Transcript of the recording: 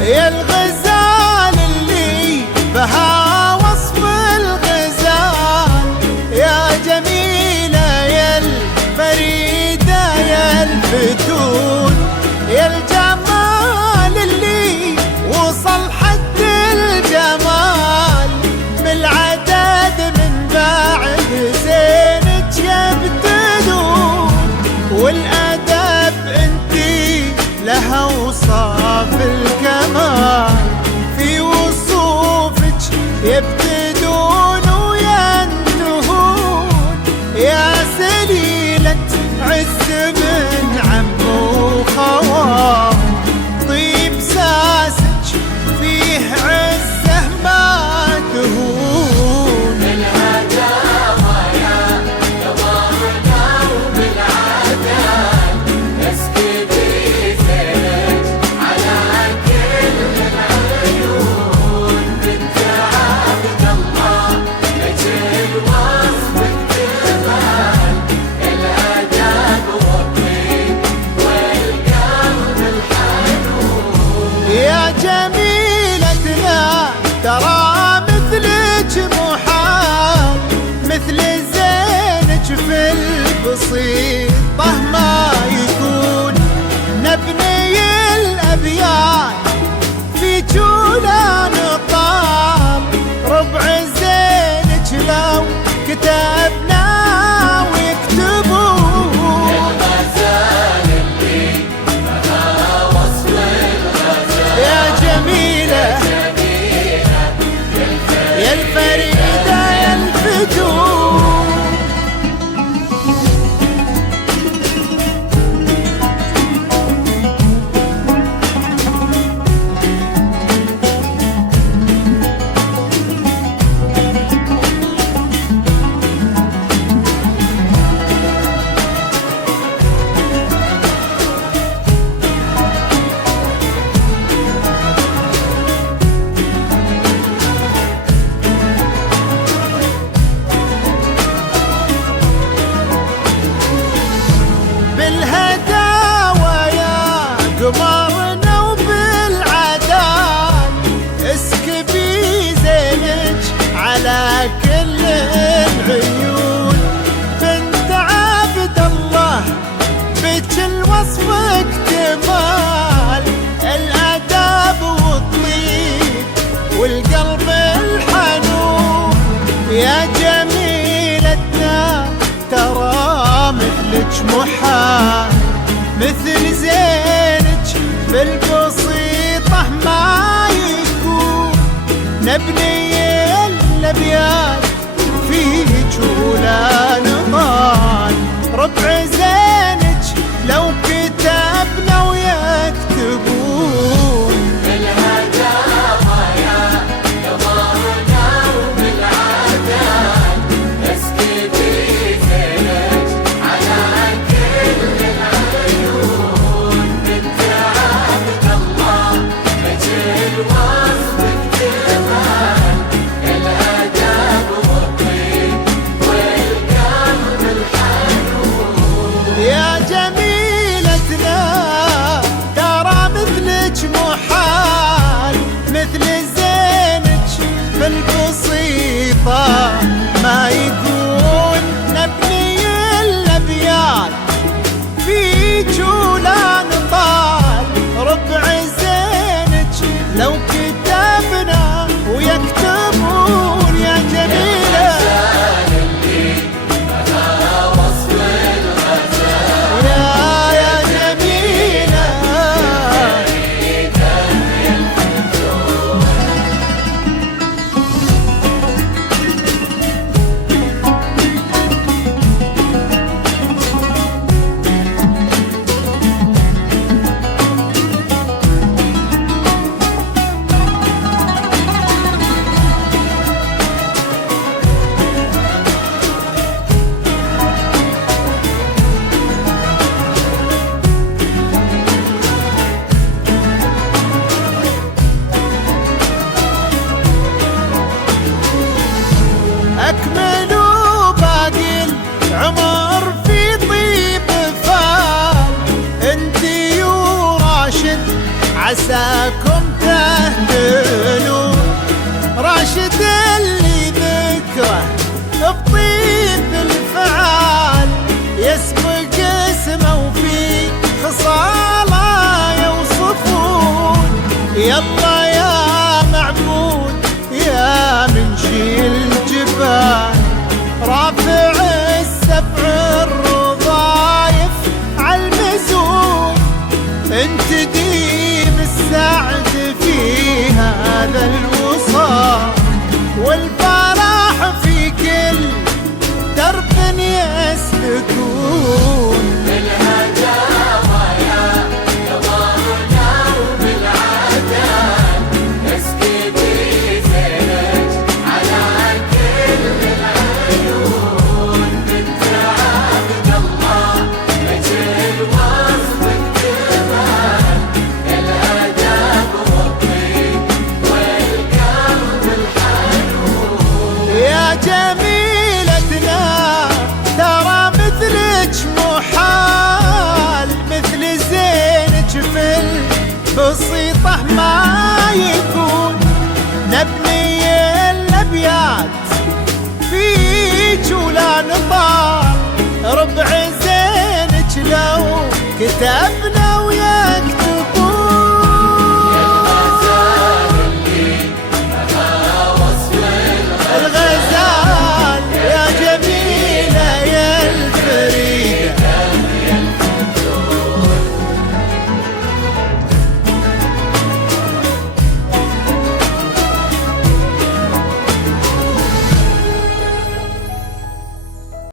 يا الغزال اللي بها وصف الغزال، يا جميلة يا الفريدة يا الفتون، يا الجمال اللي وصل حد الجمال، بالعدد من بعد زينك يبتدون، والأدب انتي لها وصاف الكمال، في وصوفك يبتدون وينتهون، يا سليلة عز من عم وخوال، طيب ساسك فيه عزه ما تهون، الهداوة يا قمرنا وبالعدل اسكبي زينك على كل العيون، بنت عبد الله لك الوصف اكتمال، الأدب والطيب والقلب الحنون، يا جميلتنا ترى مثلك محال، مثل زينك في البسيطة ما يكون، نبني الأبيات في جولا نطال، ربع زينك لو كتبنا ويكتبون، الغزال اللي بها وصف الغزال، يا جميلة يا الفريدة يا الفتون. بالهداوة يا قمرنا وبالعدال، اسكبي زينك على كل العيون، بنت عبد الله بك الوصف اكتمال، الأدب والطيب والقلب الحنون، يا جميلتنا ترى مثلك محال، مثل زينك بالبسيطة ما يكون، نبني الأبيات في جولا